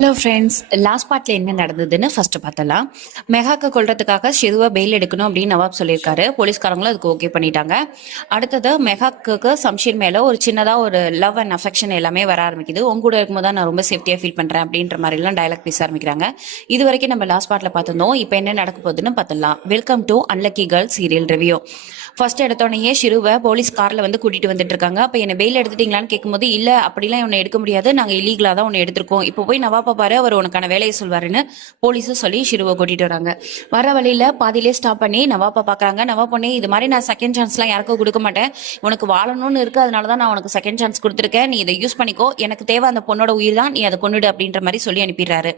Hello friends last பார்ட்ல என்ன நடந்ததுன்னு ஃபர்ஸ்ட் பார்த்தலாம் மெகாக்க கொள்றதுக்காக ஷிருவா பெயில் எடுக்கணும் அப்படின்னு நவாப் சொல்லியிருக்காரு. போலீஸ்காரங்களும் அதுக்கு ஓகே பண்ணிட்டாங்க. அடுத்தது மெகாக்கு சம்ஷீர் மேல ஒரு சின்னதாக ஒரு லவ் அண்ட் அஃபெக்ஷன் எல்லாமே வர ஆரம்பிக்குது. உங்க கூட இருக்கும்போது தான் நான் ரொம்ப சேஃப்டியாக ஃபீல் பண்றேன் அப்படின்ற மாதிரிலாம் எல்லாம் டயலாக் பேச ஆரம்பிக்கிறாங்க. இது வரைக்கும் நம்ம லாஸ்ட் பார்ட்ல பார்த்துருந்தோம். இப்போ என்ன நடக்க போகுதுன்னு பார்த்துலாம் welcome to unlucky girl serial review first எடுத்தோடனேயே ஷிருவை போலீஸ் கார்ல வந்து கூட்டிட்டு வந்துட்டு இருக்காங்க. அப்போ என்ன பெயில் எடுத்துட்டீங்களான்னு கேட்கும்போது இல்லை அப்படிலாம் உன்னை எடுக்க முடியாது. நாங்கள் இல்லீகலாக தான் உன்னை எடுத்திருக்கோம். இப்போ போய் நவாப் பாரு அவர் உனக்கான வேலையை சொல்வாருன்னு போலீஸும் சொல்லி ஷிருவை கூட்டிட்டு வராங்க. வர வழியில பாதியிலே ஸ்டாப் பண்ணி நவாப்பா பாக்குறாங்க. நவா பொண்ணு இது மாதிரி நான் செகண்ட் சான்ஸ்லாம் யாருக்கும் கொடுக்க மாட்டேன். உனக்கு வாழணும்னு இருக்கு அதனால தான் நான் உனக்கு செகண்ட் சான்ஸ் கொடுத்துருக்கேன். நீ இதை யூஸ் பண்ணிக்கோ. எனக்கு தேவை அந்த பொண்ணோட உயிர் தான். நீ அதை கொண்டுடு அப்படின்ற மாதிரி சொல்லி அனுப்பிடுறாரு.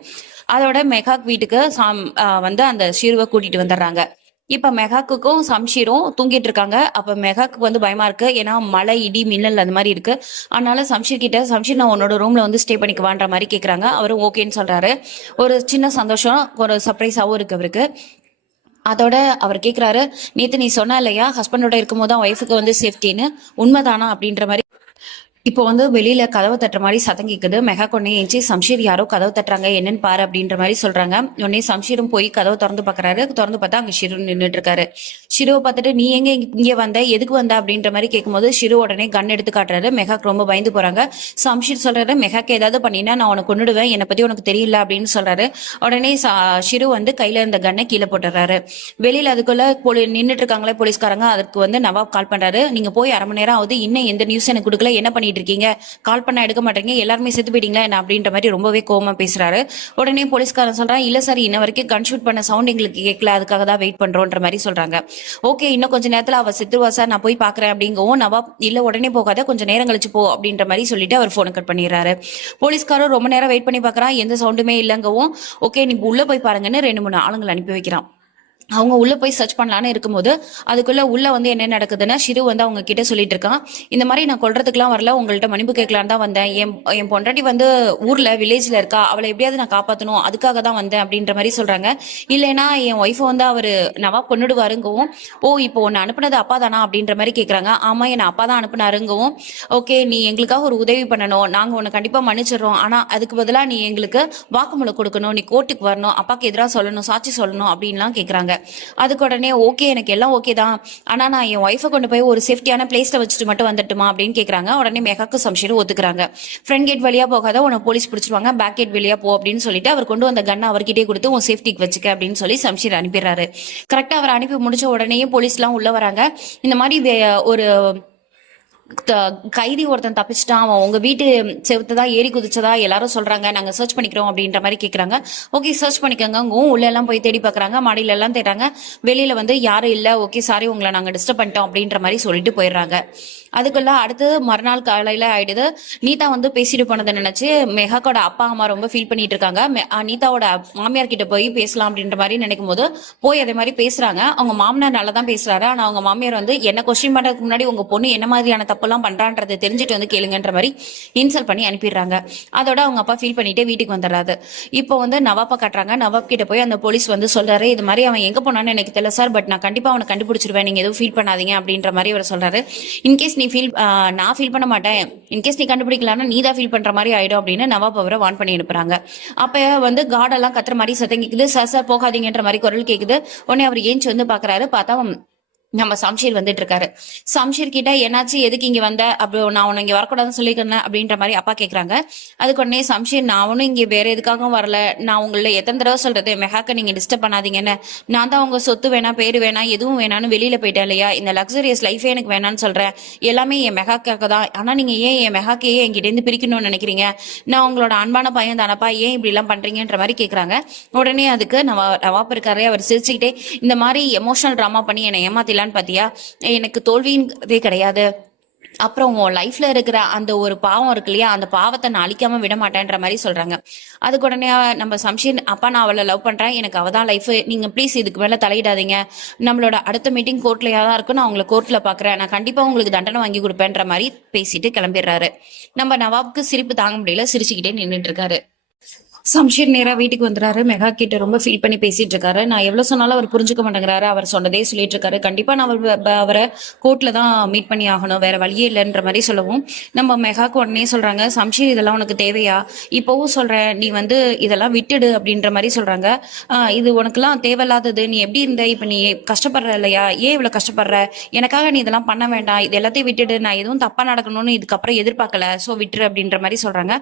அதோட மெகாக் வீட்டுக்கு சாம் வந்து அந்த ஷிருவை கூட்டிட்டு வந்துடுறாங்க. இப்ப மெகாக்குக்கும் சம்ஷீரும் தூங்கிட்டு இருக்காங்க. அப்ப மெகாக்கு வந்து பயமா இருக்கு. ஏன்னா மழை இடி மின்னல் அந்த மாதிரி இருக்கு. அதனால சம்ஷீர் கிட்ட சம்ஷீர் நான் உன்னோட ரூம்ல வந்து ஸ்டே பண்ணிக்குவான்ற மாதிரி கேக்குறாங்க. அவரும் ஓகேன்னு சொல்றாரு. ஒரு சின்ன சந்தோஷம் ஒரு சர்ப்ரைஸாவும் இருக்கு அவருக்கு. அதோட அவர் கேக்குறாரு நேத்து நீ சொன்ன இல்லையா? ஹஸ்பண்டோட இருக்கும்போது தான் ஒய்ஃபுக்கு வந்து சேஃப்டின்னு உண்மைதானா? அப்படின்ற மாதிரி இப்போ வந்து வெளியில கதவை தட்டுற மாதிரி சதங்கிக்குது மெகா கொண்டே ஏஞ்சி சம்ஷீர் யாரோ கதவை தட்டுறாங்க என்னன்னு பாரு அப்படின்ற மாதிரி சொல்றாங்க. உடனே சம்ஷீரும் போய் கதவை திறந்து பாக்குறாரு. திறந்து பார்த்தா அங்க ஷிரு நின்றுட்டு இருக்காரு. ஷிருவை பார்த்துட்டு நீ எங்க இங்க வந்த? எதுக்கு வந்த? அப்படின்ற மாதிரி கேட்கும்போது ஷிரு உடனே கன் எடுத்து காட்டுறாரு. மெகாக்கு ரொம்ப பயந்து போறாங்க. சம்ஷீர் சொல்றாரு மெகாக்கு ஏதாவது பண்ணினா நான் உனக்கு கொண்டுடுவேன் என்னை பத்தி உனக்கு தெரியல அப்படின்னு சொல்றாரு. உடனே ஷிரு வந்து கையில இருந்த கன்னை கீழே போட்டுறாரு. வெளியில அதுக்குள்ள போலி நின்றுட்டு இருக்காங்களே போலீஸ்காரங்க. அதுக்கு வந்து நவாப் கால் பண்றாரு. நீங்க போய் அரை மணி நேரம் ஆகுது. இன்னும் எந்த நியூஸ் எனக்கு கொடுக்கல. என்ன பண்ணிட்டு இருக்கீங்க கால் பண்ண எடுக்க மாட்டீங்க. எல்லாருமே செத்து போயிட்டீங்களா என்ன அப்படின்ற மாதிரி ரொம்பவே கோவமா பேசுறாரு. உடனே போலீஸ்காரன் சொல்றான் இல்ல சார் இன்ன வரைக்கும் கன் ஷூட் பண்ண சவுண்ட் எங்களுக்கு கேட்கல. அதுக்காக தான் வெயிட் பண்றோன்ற மாதிரி சொல்றாங்க. ஓகே இன்னும் கொஞ்ச நேரத்துல அவ செத்துருவா சார். நான் போய் பாக்குறேன் அப்படிங்கவும் நவாப் இல்ல உடனே போகாத. கொஞ்சம் நேரம் கழிச்சு போ அப்படின்ற மாதிரி சொல்லிட்டு அவர் போனை கட் பண்ணிடுறாரு. போலீஸ்காரரும் ரொம்ப நேரம் வெயிட் பண்ணி பாக்குறான். எந்த சவுண்டுமே இல்லைங்கவும் ஓகே நீ உள்ள போய் பாருங்கன்னு ரெண்டு மூணு ஆளுங்களை அனுப்பி வைக்கிறான். அவங்க உள்ள போய் சர்ச் பண்ணலான்னு இருக்கும்போது அதுக்குள்ள உள்ள வந்து என்ன நடக்குதுன்னா ஷிரு வந்து அவங்க கிட்ட சொல்லிட்டு இருக்கான். இந்த மாதிரி நான் கொள்றதுக்குலாம் வரல உங்கள்ட்ட மன்னிப்பு கேட்கலான்னு தான் வந்தேன். என் என் பொண்டாட்டி வந்து ஊர்ல வில்லேஜ்ல இருக்கா அவளை எப்படியாவது நான் காப்பாத்தணும் அதுக்காக தான் வந்தேன் அப்படின்ற மாதிரி சொல்றாங்க. இல்லைன்னா என் ஒய்ஃபை வந்து அவரு நவாப் கொண்டுடுவாருங்கவும் ஓ இப்போ உன்னை அனுப்புனது அப்பா தானா அப்படின்ற மாதிரி கேக்குறாங்க. ஆமா என்ன அப்பா தான் அனுப்புனாருங்கவும் ஓகே நீ எங்களுக்காக ஒரு உதவி பண்ணணும் நாங்க உன்னை கண்டிப்பா மன்னிச்சிடுறோம். ஆனா அதுக்கு பதிலா நீ எங்களுக்கு வாக்குமூலம் கொடுக்கணும் நீ கோர்ட்டுக்கு வரணும் அப்பாக்கு எதிராக சொல்லணும் சாட்சி சொல்லணும் அப்படின்லாம் கேக்குறாங்க. அதுக்கு உடனே ஓகே எனக்கு எல்லாம் ஓகே தான். ஆனா நான் என் ஒய்ஃபை கொண்டு போய் ஒரு சேஃப்டியான பிளேஸ்ல வச்சுட்டு மட்டும் வந்துட்டுமா? அப்படின்னு கேக்குறாங்க. உடனே மெகாக்கு சம்ஷீர் ஒத்துக்கிறாங்க. ஃப்ரண்ட் கேட் வழியா போகாத உன்னை போலீஸ் பிடிச்சிருவாங்க. பேக் கேட் வழியா போ அப்படின்னு சொல்லிட்டு அவர் கொண்டு வந்த கண்ணை அவர்கிட்டயே கொடுத்து உன் சேஃப்டிக்கு வச்சுக்க அப்படின்னு சொல்லி சம்ஷீர் அனுப்பிடுறாரு. கரெக்டா அவர் அனுப்பி முடிச்ச உடனேயே போலீஸ்லாம் உள்ள வராங்க. இந்த மாதிரி வே- ஒரு கைதி ஒருத்தன் தப்பிச்சிட்டான் அவன் உங்க வீட்டு செவுத்து தான் ஏறி குதிச்சதா எல்லாரும் சொல்றாங்க நாங்க சர்ச் பண்ணிக்கிறோம் அப்படின்ற மாதிரி கேக்குறாங்க. ஓகே சர்ச் பண்ணிக்கோங்க உங்க உள்ள எல்லாம் போய் தேடி பாக்குறாங்க மாடியில எல்லாம் தேடுறாங்க. வெளியில வந்து யாரும் இல்ல ஓகே சாரி உங்களை நாங்க டிஸ்டர்ப் பண்ணிட்டோம் அப்படின்ற மாதிரி சொல்லிட்டு போயிடுறாங்க. அதுக்குள்ள அடுத்து மறுநாள் காலையில ஆயிடுது. நீதா வந்து பேசிட்டு போனதை நினைச்சு மெஹாக்கோட அப்பா அம்மா ரொம்ப ஃபீல் பண்ணிட்டு இருக்காங்க. நீதாவோட மாமியார் கிட்ட போய் பேசலாம் அப்படின்ற மாதிரி நினைக்கும் போது போய் அதே மாதிரி பேசுறாங்க. அவங்க மாமனார் நல்லா தான் பேசுறாரு. ஆனா அவங்க மாமியார் வந்து என்ன கொஸ்டின் பண்றதுக்கு முன்னாடி உங்க பொண்ணு என்ன மாதிரியான தப்பெல்லாம் பண்றான்றதை தெரிஞ்சுட்டு வந்து கேளுங்கன்ற மாதிரி இன்சல்ட் பண்ணி அனுப்பிடுறாங்க. அதோட அவங்க அப்பா ஃபீல் பண்ணிட்டே வீட்டுக்கு வந்துடுறாரு. இப்போ வந்து நவாப்பா காட்டுறாங்க. நவாப் கிட்ட போய் அந்த போலீஸ் வந்து சொல்றாரு இது மாதிரி அவன் எங்க போனான்னு எனக்கு தெரியல சார் பட் நான் கண்டிப்பா அவனை கண்டுபிடிச்சிருவேன். நீங்க எதுவும் ஃபீல் பண்ணாதீங்க அப்படின்ற மாதிரி அவர் சொல்றாரு. இன்கேஸ் நீ ஃபீல் நான் ஃபீல் பண்ண மாட்டேன். இன்கேஸ் நீ கண்டுபிடிக்கலாம்னா நீ தான் ஃபீல் பண்ற மாதிரி ஆயிடும் அப்படின்னு நவாப் அவரை வான் பண்ணி அனுப்புறாங்க. அப்ப வந்து கார்டெல்லாம் கத்துற மாதிரி சத்தம் கேக்குது. சார் சார் போகாதீங்கன்ற மாதிரி குரல் கேக்குது. உடனே அவர் ஏஞ்சி வந்து பாக்குறாரு. பார்த்தா நம்ம சம்ஷீர் வந்துட்டு இருக்காரு சம்ஷீர் கிட்ட என்னாச்சு? எதுக்கு இங்க வந்த? அப்படி நான் உன்னை இங்க வரக்கூடாதுன்னு சொல்லிக்கிறேன் அப்படின்ற மாதிரி அப்பா கேக்குறாங்க. அதுக்கு உடனே சம்ஷீர் நான் ஒன்னும் இங்க வேற எதுக்காகவும் வரல. நான் உங்களை எத்தனை தடவை சொல்றது? மெஹாக்க நீங்க டிஸ்டர்ப் பண்ணாதீங்கன்னு. நான் தான் உங்க சொத்து வேணா பேரு வேணா எதுவும் வேணாம்னு வெளியில போயிட்டேன் இல்லையா? இந்த லக்ஸரியஸ் லைஃபே எனக்கு வேணாம்னு சொல்றேன். எல்லாமே என் மெஹாக்காக தான். ஆனா நீங்க ஏன் என் மெஹாக்கையே என்கிட்ட இருந்து பிரிக்கணும்னு நினைக்கிறீங்க? நான் உங்களோட அன்பான பையன் தானப்பா? ஏன் இப்படி எல்லாம் பண்றீங்கன்ற மாதிரி கேக்குறாங்க. உடனே அதுக்கு நவா நவாப் இருக்காரு. அவர் சிரிச்சுக்கிட்டே இந்த மாதிரி எமோஷனல் ட்ராமா பண்ணி என்னை ஏமாத்திலான்னு பார்த்தியா எனக்கு தோல்வின்றதே கிடையாது. அப்புறம் உன் லைஃப்ல இருக்கிற அந்த ஒரு பாவம் இருக்கு இல்லையா? அந்த பாவத்தை நான் அழிக்காம விட மாட்டேன்ற மாதிரி சொல்றாங்க. அதுக்கு உடனே நம்ம சம்ஷீர் அப்பா நான் அவளை லவ் பண்றேன். எனக்கு அவ தான் லைஃப் நீங்க ப்ளீஸ் இதுக்கு மேல தலையிடாதீங்க. நம்மளோட அடுத்த மீட்டிங் கோர்ட்லயா தான் இருக்கும் நான் உங்களை கோர்ட்ல பாக்குறேன். நான் கண்டிப்பா உங்களுக்கு தண்டனை வாங்கி கொடுப்பேன்ற மாதிரி பேசிட்டு கிளம்பிடுறாரு. நம்ம நவாப்க்கு சிரிப்பு தாங்க முடியல சிரிச்சுக்கிட்டே நின்றுட்டு இருக்காரு. சம்ஷீர் நேரா வீட்டுக்கு வந்துறாரு. மெகா கிட்ட ரொம்ப ஃபீல் பண்ணி பேசிட்டு இருக்காரு. நான் எவ்வளவு சொன்னாலும் அவர் புரிஞ்சுக்க மாட்டேங்கிறாரு. அவர் சொன்னதே சொல்லிட்டு இருக்காரு. கண்டிப்பா நான் அவர் அவரை கோர்ட்ல தான் மீட் பண்ணி ஆகணும். வேற வழியே இல்லைன்ற மாதிரி சொல்லவும். நம்ம மெகாக்கு உடனே சொல்றாங்க சம்ஷீர் இதெல்லாம் உனக்கு தேவையா? இப்பவும் சொல்றேன். நீ வந்து இதெல்லாம் விட்டுடு அப்படின்ற மாதிரி சொல்றாங்க. இது உனக்குலாம் தேவையில்லாதது. நீ எப்படி இருந்த? இப்ப நீ கஷ்டப்படுற இல்லையா? ஏன் இவ்வளவு கஷ்டப்படுற? எனக்காக நீ இதெல்லாம் பண்ண வேண்டாம். இது எல்லாத்தையும் விட்டுடு. நான் எதுவும் தப்பா நடக்கணும்னு இதுக்கப்புறம் எதிர்பார்க்கல. சோ விட்டுரு அப்படின்ற மாதிரி சொல்றாங்க.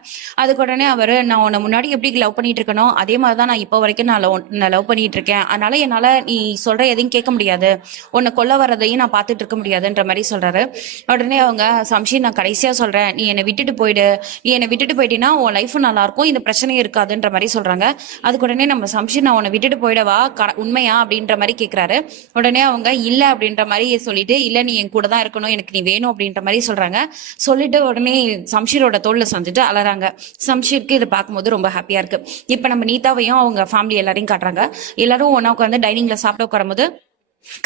அதுக்கு உடனே அவர் நான் உன்னை முன்னாடி எப்படி லவ் பண்ணிட்டு இருக்கனோ அதே மாதிரி தான் நான் இப்போ வரைக்கும் நான் லவ் நான் லவ் பண்ணிட்டு இருக்கேன் அதனால என்னால் நீ சொல்ற எதையும் கேட்க முடியாது. உன்னை கொல்ல வர்றதையும் நான் பார்த்துட்டு இருக்க முடியாதுன்ற மாதிரி சொல்றாரு. உடனே அவங்க சம்ஷி நான் கடைசியா சொல்றேன். நீ என்னை விட்டுட்டு போயிடு. நீ என்னை விட்டுட்டு போயிட்டீங்கன்னா உன் லைஃப் நல்லா இருக்கும் இந்த பிரச்சனையும் இருக்காதுன்ற மாதிரி சொல்றாங்க. அதுக்கு உடனே நம்ம சம்ஷி நான் உன்னை விட்டுட்டு போயிடவா? க- உண்மையா? அப்படின்ற மாதிரி கேக்குறாரு. உடனே அவங்க இல்ல அப்படின்ற மாதிரி சொல்லிட்டு இல்ல நீ என் கூட தான் இருக்கணும். எனக்கு நீ வேணும் அப்படின்ற மாதிரி சொல்றாங்க. சொல்லிட்டு உடனே சம்ஷீரோட தோல்ல செஞ்சுட்டு அலறாங்க. சம்ஷீருக்கு இதை பார்க்கும்போது ரொம்ப ஹாப்பியா இருக்கு. இப்ப நம்ம நீதாவையும் அவங்க ஃபேமிலி எல்லாரையும் காட்டுறாங்க. எல்லாரும் ஒன்னா உட்காந்து டைனிங்ல சாப்பிட உட்காரும்போது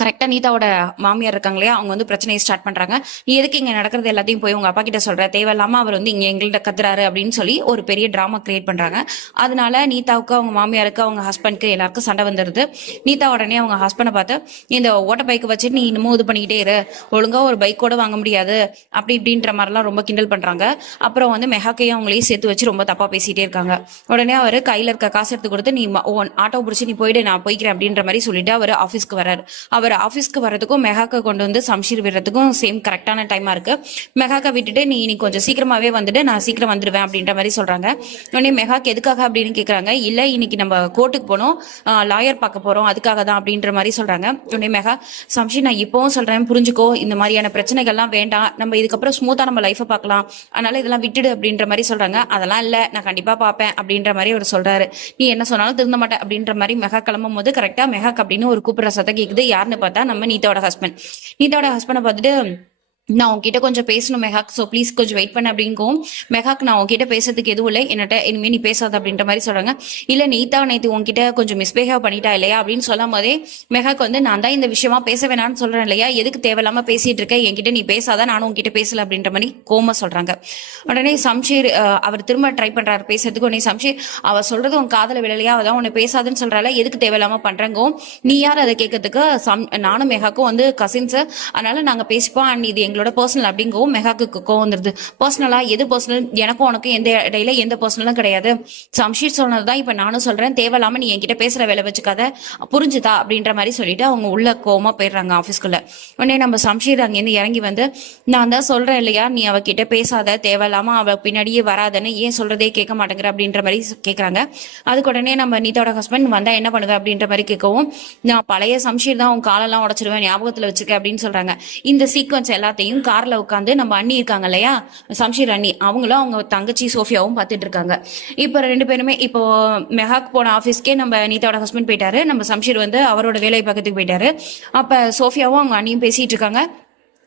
கரெக்டா நீதாவோட மாமியார் இருக்காங்க இல்லையா? அவங்க வந்து பிரச்சனையை ஸ்டார்ட் பண்றாங்க. நீ எதுக்கு இங்க நடக்கிறது எல்லாத்தையும் போய் உங்க அப்பா கிட்ட சொல்ற? தேவையில்லாம அவர் வந்து இங்க எங்கள்கிட்ட கத்துறாரு அப்படின்னு சொல்லி ஒரு பெரிய டிராமா கிரியேட் பண்றாங்க. அதனால நீதாவுக்கு அவங்க மாமியாருக்கு அவங்க ஹஸ்பண்ட்க்கு எல்லாருக்கும் சண்டை வந்துருது. நீதா உடனே அவங்க ஹஸ்பண்டை பார்த்து இந்த ஓட்ட பைக் வச்சுட்டு நீ இன்னமும் இது பண்ணிக்கிட்டே இரு. ஒழுங்கா ஒரு பைக் கூட வாங்க முடியாது. அப்படி இப்படின்ற மாதிரிலாம் ரொம்ப கிண்டல் பண்றாங்க. அப்புறம் வந்து மெஹாக்கையும் அவங்களையும் சேர்த்து வச்சு ரொம்ப தப்பா பேசிட்டே இருக்காங்க. உடனே அவர் கையில இருக்க காசு எடுத்து கொடுத்து நீ ஆட்டோ பிடிச்சி நீ போயிடு நான் போய்க்கிறேன் அப்படின்ற மாதிரி சொல்லிட்டு அவர் ஆஃபீஸ்க்கு வராரு அவர் ஆஃபீஸ்க்கு வரதுக்கும் மெகாக்கை கொண்டு வந்து சம்ஷீர் விடுறதுக்கும் சேம் கரெக்டான டைமாக இருக்குது மெகாக்கை விட்டுட்டு நீ நீ கொஞ்சம் சீக்கிரமாகவே வந்துட்டு நான் சீக்கிரம் வந்துடுவேன் அப்படின்ற மாதிரி சொல்கிறாங்க உடனே மெகாக்கு எதுக்காக அப்படின்னு கேட்குறாங்க இல்லை இன்னைக்கு நம்ம கோர்ட்டுக்கு போனோம் லாயர் பார்க்க போகிறோம் அதுக்காக தான் அப்படின்ற மாதிரி சொல்கிறாங்க உடனே மெகா சம்ஷீர் நான் இப்போவும் சொல்கிறேன் புரிஞ்சுக்கோ இந்த மாதிரியான பிரச்சனைகள்லாம் வேண்டாம் நம்ம இதுக்கப்புறம் ஸ்மூத்தாக நம்ம லைஃபை பார்க்கலாம். அதனால இதெல்லாம் விட்டுடு அப்படின்ற மாதிரி சொல்கிறாங்க அதெல்லாம் இல்லை நான் கண்டிப்பாக பார்ப்பேன் அப்படின்ற மாதிரி அவர் சொல்கிறாரு நீ என்ன சொன்னாலும் திருந்த மாட்டேன் அப்படின்ற மாதிரி மெகா கிளம்பும் போது கரெக்டாக மெகாக் அப்படின்னு ஒரு கூப்பிட்ற சத்தம் கேட்குது யாருன்னு பார்த்தா நம்ம நீதாவோட ஹஸ்பண்ட் நீதாவோட ஹஸ்பண்டை பார்த்துட்டு நான் உங்ககிட்ட கொஞ்சம் பேசணும் மெஹாக். ஸோ ப்ளீஸ் கொஞ்சம் வெயிட் பண்ண அப்படிங்கும் மெஹாக் நான் உங்ககிட்ட பேசுறதுக்கு எதுவும் இல்லை. என்னட்ட இனிமே நீ பேசாத அப்படின்ற மாதிரி சொல்றாங்க. இல்ல நீதா நேத்து உங்ககிட்ட கொஞ்சம் மிஸ்பிஹேவ் பண்ணிட்டா இல்லையா அப்படின்னு சொல்லும் போதே மெஹாக் வந்து நான் தான் இந்த விஷயமா பேச வேணாம்னு சொல்றேன் இல்லையா? எதுக்கு தேவையில்லாம பேசிட்டு இருக்க? என்கிட்ட நீ பேசாத நானும் உங்ககிட்ட பேசல அப்படின்ற மாதிரி கோமா சொல்றாங்க. உடனே சம்ஷீர் அவர் திரும்ப ட்ரை பண்றாரு பேசுறதுக்கு. உடனே சம்ஷீர் அவ சொல்றது உன் காதல விழலையா அவதான் உன்னை பேசாதுன்னு சொல்றால எதுக்கு தேவையில்லாம பண்றங்கோ? நீ யார் அதை கேட்கறதுக்கு? சம் நானும் மெஹாக்கும் வந்து கசின்ஸ் அதனால நாங்க பேசிப்போம். அண்ட் இது அவங்களோட பர்சனல் அப்படிங்கவும் மெகாக்கு கோவம் வந்துருது பர்சனலா எது பர்சனல் எனக்கும் உனக்கும் எந்த இடையில எந்த பர்சனலும் கிடையாது. சம்ஷீர் சொன்னதுதான் இப்ப நானும் சொல்றேன். தேவையில்லாம நீ என்கிட்ட பேசுற வேலை வச்சுக்காத. புரிஞ்சுதா அப்படின்ற மாதிரி சொல்லிட்டு அவங்க உள்ள கோவமா போயிடுறாங்க ஆபீஸ்க்குள்ள உடனே நம்ம சம்ஷீர் அங்கேருந்து இறங்கி வந்து நான் தான் சொல்றேன் இல்லையா? நீ அவகிட்ட பேசாத. தேவையில்லாம அவ பின்னாடியே வராதன்னு ஏன் சொல்றதே கேட்க மாட்டேங்கிற? அப்படின்ற மாதிரி கேக்குறாங்க. அதுக்கு உடனே நம்ம நீத்தோட ஹஸ்பண்ட் வந்தா என்ன பண்ணுவேன் அப்படின்ற மாதிரி கேட்கவும் நான் பழைய சம்ஷீர் தான் உன் காலெல்லாம் உடச்சிருவேன் ஞாபகத்துல வச்சுக்க அப்படின்னு சொல்றாங்க. இந்த சீக்வன்ஸ் எல்லாத்தையும் கார்ல உட்காந்து நம்ம அண்ணி இருக்காங்க இல்லையா? சம்ஷீர் அண்ணி. அவங்களும் அவங்க தங்கச்சி சோஃபியாவும் பார்த்துட்டு இருக்காங்க. இப்போ ரெண்டு பேருமே இப்போ மெஹாக் போன ஆஃபீஸ்க்கே நம்ம நீதாவோட ஹஸ்பண்ட் போயிட்டாரு. நம்ம சம்ஷீர் வந்து அவரோட வேலை பக்கத்துக்கு போயிட்டாரு. அப்ப சோஃபியாவும் அவங்க அண்ணியும் பேசிட்டு இருக்காங்க.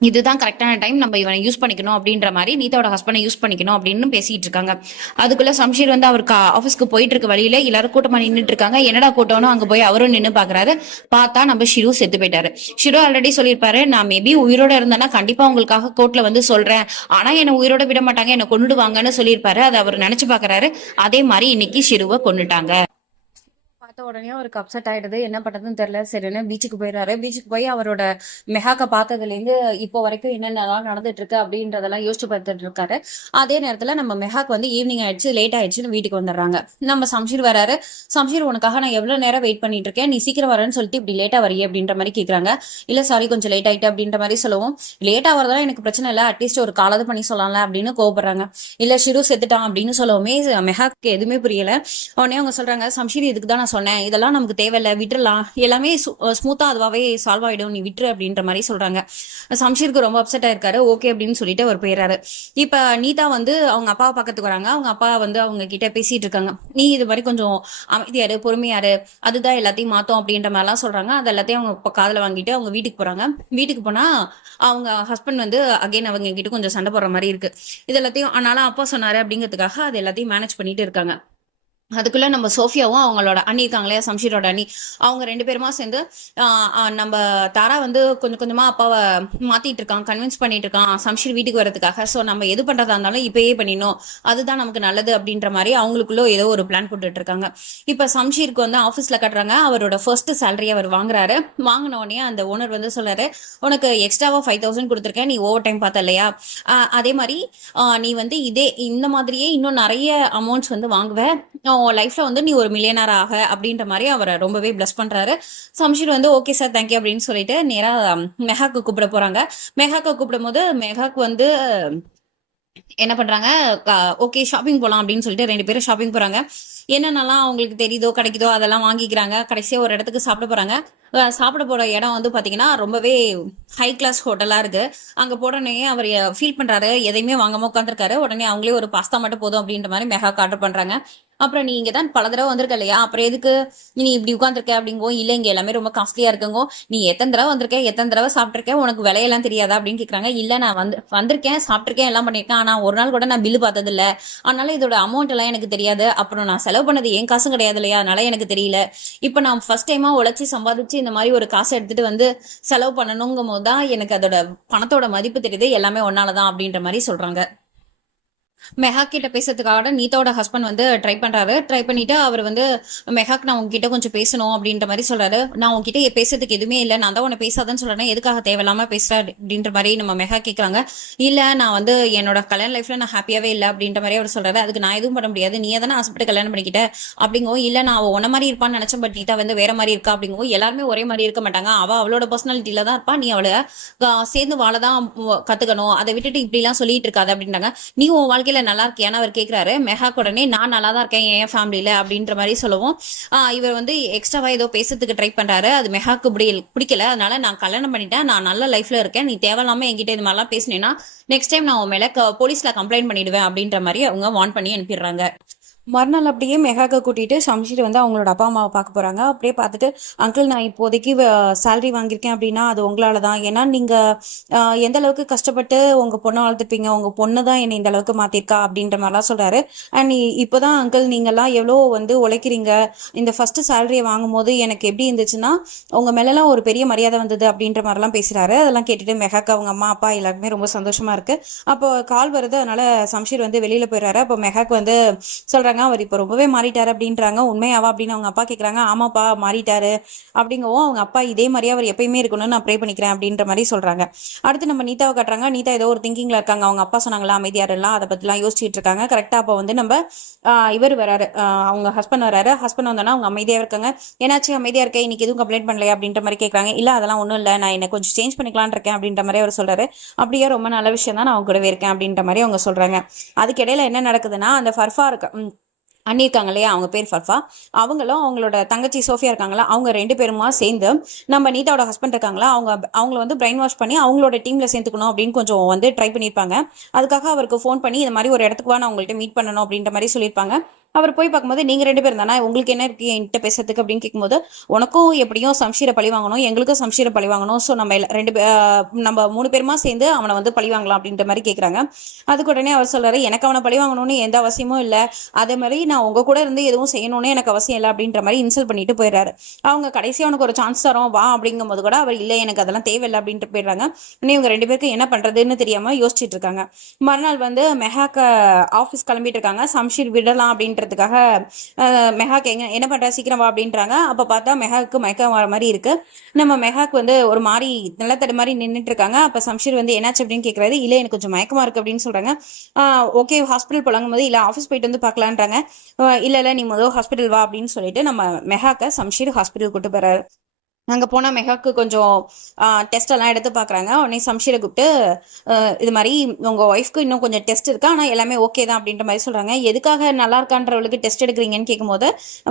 இதுதான் கரெக்டான டைம் நம்ம இவனை யூஸ் பண்ணிக்கணும் அப்படின்ற மாதிரி நீதாவோட ஹஸ்பண்டை யூஸ் பண்ணிக்கணும் அப்படின்னு பேசிட்டு இருக்காங்க. அதுக்குள்ள சம்ஷீர் வந்து அவருக்கு ஆஃபீஸ்க்கு போயிட்டு இருக்க வழியில எல்லாரும் கூட்டமா நின்றுட்டு இருக்காங்க. என்னடா கூட்டம்னு அங்க போய் அவரும் நின்று பாக்குறாரு. பார்த்தா நம்ம ஷிரு செத்து போயிட்டாரு. ஷிரு ஆல்ரெடி சொல்லியிருப்பாரு நான் மேபி உயிரோட இருந்தேன்னா கண்டிப்பா உங்களுக்காக கோர்ட்ல வந்து சொல்றேன். ஆனா என்னை உயிரோட விட மாட்டாங்க என்னை கொண்டுடுவாங்கன்னு சொல்லியிருப்பாரு. அதை அவர் நினைச்சு பாக்குறாரு. அதே மாதிரி இன்னைக்கு ஷிருவை கொண்டுட்டாங்க பார்த்த உடனே அவருக்கு அப்செட் ஆயிடுது. என்ன பண்றதுன்னு தெரியல. சரின்னு பீச்சுக்கு போயிடுறாரு. பீச்சுக்கு போய் அவரோட மெஹாக்க பார்த்ததுல இருந்து இப்போ வரைக்கும் என்னென்னலாம் நடந்துட்டு இருக்கு அப்படின்றதெல்லாம் யோசிச்சு பார்த்துட்டு இருக்காரு. அதே நேரத்துல நம்ம மெஹாக் வந்து ஈவினிங் ஆயிடுச்சு லேட் ஆயிடுச்சுன்னு வீட்டுக்கு வந்துடுறாங்க. நம்ம சம்ஷீர் வராரு. சம்ஷீர் உனக்காக நான் எவ்வளவு நேரம் வெயிட் பண்ணிட்டு இருக்கேன் நீ சீக்கிரம் வரேன்னு சொல்லிட்டு இப்படி லேட்டா வரையே அப்படின்ற மாதிரி கேக்குறாங்க. இல்ல சாரி கொஞ்சம் லேட் ஆயிட்டு அப்படின்ற மாதிரி சொல்லுவோம். லேட்டா வரதெல்லாம் எனக்கு பிரச்சனை இல்லை. அட்லீஸ்ட் ஒரு காலாவது பண்ணி சொல்லலாம்ல அப்படின்னு கோபப்படுறாங்க இல்ல ஷிரு செத்துட்டான் அப்படின்னு சொல்லவுமே மெஹாக்கு எதுவுமே புரியல. உடனே அவங்க சொல்றாங்க சம்ஷீர் இதுக்கு தான் நான் சொன்னேன். இதெல்லாம் நமக்கு தேவையில்ல விட்டுறலாம். எல்லாமே ஸ்மூத்தா அதுவாவே சால்வ் ஆயிடும். நீ விட்டுரு அப்படின்ற மாதிரி சொல்றாங்க. சம்ஷீருக்கு ரொம்ப அப்செட் ஆயிருக்காரு. ஓகே அப்படின்னு சொல்லிட்டு அவர் போயிடுறாரு இப்ப நீதா வந்து அவங்க அப்பாவை பக்கத்துக்கு வராங்க. அவங்க அப்பா வந்து அவங்க கிட்ட பேசிட்டு இருக்காங்க. நீ இது மாதிரி கொஞ்சம் அமைதியாரு பொறுமையாரு. அதுதான் எல்லாத்தையும் மாத்தோம் அப்படின்ற மாதிரிலாம் சொல்றாங்க. அது எல்லாத்தையும் அவங்க இப்ப காதுல வாங்கிட்டு அவங்க வீட்டுக்கு போறாங்க. வீட்டுக்கு போனா அவங்க ஹஸ்பண்ட் வந்து அகைன் அவங்க கிட்ட கொஞ்சம் சண்டை போடுற மாதிரி இருக்கு. இது எல்லாத்தையும் ஆனாலும் அப்பா சொன்னாரு அப்படிங்கிறதுக்காக அது எல்லாத்தையும் மேனேஜ் பண்ணிட்டு இருக்காங்க. அதுக்குள்ள நம்ம சோஃபியாவும் அவங்களோட அண்ணி இருக்காங்க இல்லையா? சம்ஷீரோட அண்ணி. அவங்க ரெண்டு பேருமா சேர்ந்து நம்ம தாரா வந்து கொஞ்சம் கொஞ்சமா அப்பாவை மாத்திட்டு இருக்கான் கன்வின்ஸ் பண்ணிட்டு இருக்கான் சம்ஷீர் வீட்டுக்கு வரதுக்காக ஸோ நம்ம எது பண்றதா இருந்தாலும் இப்பயே பண்ணிடணும். அதுதான் நமக்கு நல்லது அப்படின்ற மாதிரி அவங்களுக்குள்ள ஏதோ ஒரு பிளான் போட்டுட்டு இருக்காங்க. இப்ப சம்ஷீருக்கு வந்து ஆபீஸ்ல கட்டுறாங்க. அவரோட ஃபர்ஸ்ட் சேலரி அவர் வாங்குறாரு. வாங்கின உடனே அந்த ஓனர் வந்து சொல்றாரு உனக்கு எக்ஸ்ட்ராவா ஃபைவ் தௌசண்ட் கொடுத்துருக்கேன். நீ ஓவர் டைம் பார்த்த இல்லையா? அதே மாதிரி நீ வந்து இதே இந்த மாதிரியே இன்னும் நிறைய அமௌண்ட்ஸ் வந்து வாங்குவ. உன் லைஃப்ல வந்து நீ ஒரு மில்லியனர் ஆக அப்படின்ற மாதிரி அவரை ரொம்பவே பிளஸ் பண்றாரு. சம்ஷீர் வந்து ஓகே சார் தேங்க்யூ அப்படின்னு சொல்லிட்டு நேரா மெஹாக்கு கூப்பிட போறாங்க. மெஹாக்கு கூப்பிடும் போது மெஹாக்கு வந்து என்ன பண்றாங்க ஓகே ஷாப்பிங் போலாம் அப்படின்னு சொல்லிட்டு ரெண்டு பேரும் ஷாப்பிங் போறாங்க. என்னென்னலாம் அவங்களுக்கு தெரியுதோ கிடைக்குதோ அதெல்லாம் வாங்கிக்கிறாங்க. கடைசியாக ஒரு இடத்துக்கு சாப்பிட போகிறாங்க சாப்பிட போகிற இடம் வந்து பார்த்தீங்கன்னா ரொம்பவே ஹை கிளாஸ் ஹோட்டலாக இருக்குது அங்கே போடனே அவர் ஃபீல் பண்ணுறாரு எதையுமே வாங்காமல் உட்காந்துருக்காரு உடனே அவங்களே ஒரு பாஸ்தா மட்டும் போதும் அப்படின்ற மாதிரி மெகாக்கு ஆர்டர் பண்ணுறாங்க அப்புறம் நீ இங்கே தான் பல தடவை வந்திருக்க இல்லையா? அப்புறம் எதுக்கு நீ இப்படி உட்காந்துருக்க அப்படிங்கோ? இல்லை இங்கே எல்லாமே ரொம்ப காஸ்ட்லியாக இருக்குங்கோ. நீ எத்தனை தடவை வந்திருக்க? எத்தனை தடவை சாப்பிட்ருக்கேன் உனக்கு விலையெல்லாம் தெரியாதா? அப்படின்னு கேட்குறாங்க இல்லை நான் வந்து வந்திருக்கேன் சாப்பிட்ருக்கேன் எல்லாம் பண்ணியிருக்கேன். ஆனால் ஒரு நாள் கூட நான் பில்லு பார்த்ததில்ல. அதனால இதோட அமௌண்ட் எல்லாம் எனக்கு தெரியாது. அப்புறம் நான் செலவு செலவு பண்ணது என் காசும் கிடையாது இல்லையா? அதனால எனக்கு தெரியல. இப்ப நான் ஃபர்ஸ்ட் டைமா உழைச்சி சம்பாதிச்சு இந்த மாதிரி ஒரு காசை எடுத்துட்டு வந்து செலவு பண்ணணுங்கும் போது தான் எனக்கு அதோட பணத்தோட மதிப்பு தெரியுது. எல்லாமே ஒன்னாலதான் அப்படின்ற மாதிரி சொல்றாங்க. மெஹாக் கிட்ட பேசுறதுக்காக நீதாவோட ஹஸ்பண்ட் வந்து ட்ரை பண்றாரு. ட்ரை பண்ணிட்டு அவர் வந்து மெஹாக் நான் உங்ககிட்ட கொஞ்சம் பேசணும் அப்படின்ற மாதிரி சொல்றாரு. நான் உங்ககிட்ட பேசுறதுக்கு எதுவுமே இல்லை. நான் தான் உன்னை பேசாதன்னு சொல்றேன் எதுக்காக தேவையில்லாம பேசுற? அப்படின்ற மாதிரி நம்ம மெஹா கேட்கறாங்க இல்ல நான் வந்து என்னோட கல்யாண லைஃப்ல நான் ஹாப்பியாவே இல்லை அப்படின்ற மாதிரி அவர் சொல்றாரு. அதுக்கு நான் எதுவும் பண்ண முடியாது. நீ தானே ஆசைப்பட்டு கல்யாணம் பண்ணிக்கிட்ட? அப்படிங்கோ இல்ல நான் அவ உன்ன மாதிரி இருப்பான்னு நினைச்சேன் பட் நீதா வந்து வேற மாதிரி இருக்கா? அப்படிங்கோ எல்லாருமே ஒரே மாதிரி இருக்க மாட்டாங்க. அவ அவளோட பர்சனாலிட்டியில தான் இருப்பா. நீ அவளை சேர்ந்து வாழதான் கத்துக்கணும். அதை விட்டுட்டு இப்படி எல்லாம் சொல்லிட்டு இருக்காது அப்படின்றாங்க. நீ உன் வாழ்க்கையில நல்லா இருக்கியான்னு அவர் கேக்குறாரு. மெஹாக் உடனே நான் நல்லா தான் இருக்கேன் என் ஃபேமிலியில அப்படின்ற மாதிரி சொல்லவும். இவர் வந்து எக்ஸ்ட்ராவா ஏதோ பேசுறதுக்கு ட்ரை பண்றாரு. அது மெஹாக்கு பிடி- பிடிக்கல. அதனால நான் கல்யாணம் பண்ணிட்டேன். நான் நல்ல லைஃப்ல இருக்கேன். நீ தேவையில்லாம என்கிட்ட இது மாதிரிலாம் பேசினேன்னா நெக்ஸ்ட் டைம் நான் உன் மேல போலீஸ்ல கம்ப்ளைண்ட் பண்ணிடுவேன் அப்படின்ற மாதிரி அவங்க வார்ன் பண்ணி அனுப்பிடுறாங்க. மறுநாள் அப்படியே மெகாக்க கூட்டிட்டு சம்ஷீர் வந்து அவங்களோட அப்பா அம்மாவை பார்க்க போறாங்க. அப்படியே பார்த்துட்டு அங்கிள் நான் இப்போதைக்கு சேலரி வாங்கியிருக்கேன் அப்படின்னா அது உங்களால தான் ஏன்னா நீங்க எந்த அளவுக்கு கஷ்டப்பட்டு உங்க பொண்ணை வளர்த்துப்பீங்க? உங்க பொண்ணு தான் என்னை இந்த அளவுக்கு மாத்திருக்கா? அப்படின்ற மாதிரிலாம் சொல்றாரு. அண்ட் இப்போதான் அங்கிள் நீங்கெல்லாம் எவ்வளோ வந்து உழைக்கிறீங்க? இந்த ஃபர்ஸ்ட் சேலரியை வாங்கும் போது எனக்கு எப்படி இருந்துச்சுன்னா உங்க மேலலாம் ஒரு பெரிய மரியாதை வந்தது அப்படின்ற மாதிரிலாம் பேசுறாரு. அதெல்லாம் கேட்டுட்டு மெகாக்கு அவங்க அம்மா அப்பா எல்லாருக்குமே ரொம்ப சந்தோஷமா இருக்கு. அப்போ கால் வருது. அதனால சம்ஷீர் வந்து வெளியில போயிடுறாரு. அப்போ மெகாக்கு வந்து சொல்றாங்க அவர் இப்போ ரொம்பவே மாறிட்டார் அப்படின்றாங்க. உண்மையாவா அப்படின்னு அவங்க அப்பா கேட்குறாங்க ஆமாப்பா மாறிட்டாரு அப்படிங்கவும் அவங்க அப்பா இதே மாதிரியே அவர் எப்பயுமே இருக்கணும்னு நான் ப்ரே பண்ணிக்கிறேன் அப்படின்ற மாதிரி சொல்றாங்க. அடுத்து நம்ம நீதாவை காட்டுறாங்க. நீதா ஏதோ ஒரு திங்கிங்ல இருக்காங்க. அவங்க அப்பா சொன்னாங்களா அமைதியார் எல்லாம். அதை பத்திலாம் யோசிச்சுட்டு இருக்காங்க. கரெக்டா அப்போ வந்து நம்ம இவர் வராரு. அவங்க ஹஸ்பண்ட் வராரு. ஹஸ்பண்ட் வந்தோன்னா அவங்க அமைதியா இருக்காங்க. ஏன்னாச்சும் அமைதியா இருக்கேன் இன்னைக்கு எதுவும் கம்ப்ளைண்ட் பண்ணலையா? அப்படின்ற மாதிரி கேட்குறாங்க இல்ல அதெல்லாம் ஒண்ணும் இல்ல. நான் என்ன கொஞ்சம் சேஞ்ச் பண்ணிக்கலாம்னு இருக்கேன் அப்படின்ற மாதிரி அவர் சொல்றாரு. அப்படியே ரொம்ப நல்ல விஷயம் தான் நான் அவங்க கூடவே இருக்கேன் அப்படின்ற மாதிரி அவங்க சொல்றாங்க. அதுக்கு இடையில என்ன நடக்குதுன்னா அந்த ஃபர்ஃபா இருக்க அண்ணி இருக்காங்க இல்லையா அவங்க பேர் ஃபர்ஃபா. அவங்களும் அவங்களோட தங்கச்சி சோஃபியா இருக்காங்களா அவங்க ரெண்டு பேருமா சேர்ந்து நம்ம நீதாவோட ஹஸ்பண்ட் இருக்காங்களா அவங்க அவங்கள வந்து பிரெயின் வாஷ் பண்ணி அவங்களோட டீம்ல சேர்த்துக்கணும் அப்படின்னு கொஞ்சம் வந்து ட்ரை பண்ணியிருப்பாங்க அதுக்காக அவருக்கு ஃபோன் பண்ணி இந்த மாதிரி ஒரு இடத்துக்கு வா நான் உங்கள்கிட்ட மீட் பண்ணணும் அப்படின்ற மாதிரி சொல்லியிருப்பாங்க அவர் போய் பார்க்கும்போது நீங்க ரெண்டு பேரும் தானே? உங்களுக்கு என்ன இருக்கு என்கிட்ட பேசுறதுக்கு? அப்படின்னு கேட்கும்போது உனக்கும் எப்படியும் சம்ஷீரை பழி வாங்கணும் எங்களுக்கும் சம்ஷீரை பழி வாங்கணும். ஸோ நம்ம ரெண்டு நம்ம மூணு பேருமா சேர்ந்து அவனை வந்து பழி வாங்கலாம் அப்படின்ற மாதிரி கேட்குறாங்க அதுக்கு உடனே அவர் சொல்றாரு எனக்கு அவனை பழி வாங்கணும்னு எந்த அவசியமும் இல்லை. அதே மாதிரி நான் உங்க கூட இருந்து எதுவும் செய்யணும்னு எனக்கு அவசியம் இல்லை. அப்படின்ற மாதிரி இன்சல்ட் பண்ணிட்டு போயிடுறாரு. அவங்க கடைசியாக அவனுக்கு ஒரு சான்ஸ் தரோம் வா. அப்படிங்கும்போது கூட அவர் இல்லை எனக்கு அதெல்லாம் தேவையில்லை. அப்படின்ட்டு போயிடுறாங்க. இன்னும் இவங்க ரெண்டு பேருக்கு என்ன பண்றதுன்னு தெரியாம யோசிச்சுட்டு இருக்காங்க. மறுநாள் வந்து மெஹாக்க ஆஃபீஸ் கிளம்பிட்டு இருக்காங்க. சம்ஷீர் விடலாம் அப்படின்ற பண்ணுறதுக்காக மெஹாக் எங்க என்ன பண்ற? சீக்கிரம் வா அப்படின்றாங்க. அப்ப பார்த்தா மெஹாக்கு மயக்கம் வர மாதிரி இருக்கு. நம்ம மெஹாக் வந்து ஒரு மாதிரி நிலத்தடி மாதிரி நின்னுட்டு இருக்காங்க அப்ப சம்ஷீர் வந்து என்னாச்சு அப்படின்னு கேக்குறாரு. இல்ல எனக்கு கொஞ்சம் மயக்கமா இருக்கு அப்படின்னு சொல்றாங்க. ஓகே ஹாஸ்பிட்டல் போலாங்கும் போது இல்ல ஆஃபீஸ் போயிட்டு வந்து பார்க்கலான்றாங்க. இல்லை இல்ல இல்ல நீ முதல் ஹாஸ்பிட்டல் வா அப்படின்னு சொல்லிட்டு நம்ம மெஹாக்க சம்ஷீர் ஹாஸ்பிட்டல் கூட்டு போறாரு. அங்கே போனால் மெஹாக்கு கொஞ்சம் டெஸ்ட் எல்லாம் எடுத்து பார்க்குறாங்க உடனே சம்ஷீரை கூப்பிட்டு இது மாதிரி உங்கள் ஒய்ஃப்க்கு இன்னும் கொஞ்சம் டெஸ்ட் இருக்கா. ஆனால் எல்லாமே ஓகே தான் அப்படின்ற மாதிரி சொல்கிறாங்க எதுக்காக நல்லா இருக்கான்றவளுக்கு டெஸ்ட் எடுக்கிறீங்கன்னு கேட்கும்போது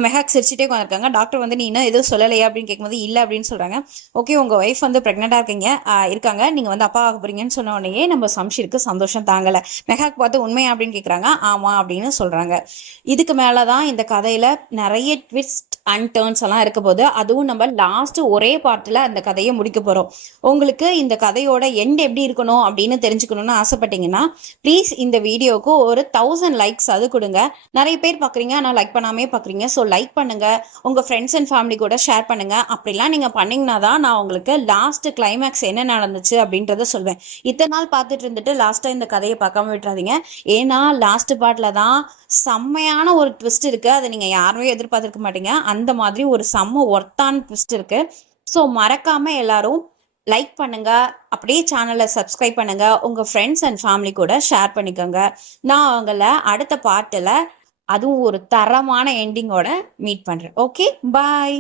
மெஹாக் சிரிச்சுட்டே உட்காந்துருக்காங்க டாக்டர் வந்து நீ இன்னும் எதுவும் சொல்லலையா? அப்படின்னு கேட்கும்போது இல்லை அப்படின்னு சொல்கிறாங்க ஓகே உங்கள் ஒய்ஃப் வந்து ப்ரெக்னெண்ட்டாக இருக்கீங்க. இருக்காங்க. நீங்கள் வந்து அப்பா ஆக போகிறீங்கன்னு சொன்ன உடனே நம்ம சம்ஷீருக்கு சந்தோஷம் தாங்கலை. மெஹாக் பார்த்து உண்மையா? அப்படின்னு கேட்குறாங்க ஆமாம் அப்படின்னு சொல்கிறாங்க இதுக்கு மேலே தான் இந்த கதையில் நிறைய ட்விஸ்ட் அண்ட் டேர்ன்ஸ் எல்லாம் இருக்க போது அதுவும் நம்ம லாஸ்ட் ஒரே பாட்டில் அந்த கதையை முடிக்க போகிறோம் உங்களுக்கு இந்த கதையோட எண்ட் எப்படி இருக்கணும் அப்படின்னு தெரிஞ்சுக்கணும்னு ஆசைப்பட்டீங்கன்னா ப்ளீஸ் இந்த வீடியோவுக்கு ஒரு தௌசண்ட் லைக்ஸ் அது கொடுங்க. நிறைய பேர் பார்க்குறீங்க ஆனால் லைக் பண்ணாமே பார்க்குறீங்க ஸோ லைக் பண்ணுங்க. உங்கள் ஃப்ரெண்ட்ஸ் அண்ட் ஃபேமிலி கூட ஷேர் பண்ணுங்க. அப்படிலாம் நீங்கள் பண்ணிங்கன்னா தான் நான் உங்களுக்கு லாஸ்ட் கிளைமேக்ஸ் என்ன நடந்துச்சு அப்படின்றத சொல்வேன். இத்தனை நாள் பார்த்துட்டு இருந்துட்டு லாஸ்ட்டாக இந்த கதையை பார்க்காம விட்டுறாதீங்க. ஏன்னா லாஸ்ட் பார்ட்டில் தான் செம்மையான ஒரு ட்விஸ்ட் இருக்குது அதை நீங்கள் யாருமே எதிர்பார்த்துருக்க மாட்டீங்க. அந்த மாதிரி ஒரு செம்ம ஒர்த்தான ட்விஸ்ட் இருக்குது ஸோ மறக்காமல் எல்லாரும் லைக் பண்ணுங்க அப்படியே சேனலை சப்ஸ்கிரைப் பண்ணுங்க உங்க ஃப்ரெண்ட்ஸ் அண்ட் ஃபேமிலி கூட ஷேர் பண்ணிக்கோங்க. நான் அவங்கள அடுத்த பாட்டில் அதுவும் ஒரு தரமான எண்டிங்கோட மீட் பண்றேன். Okay bye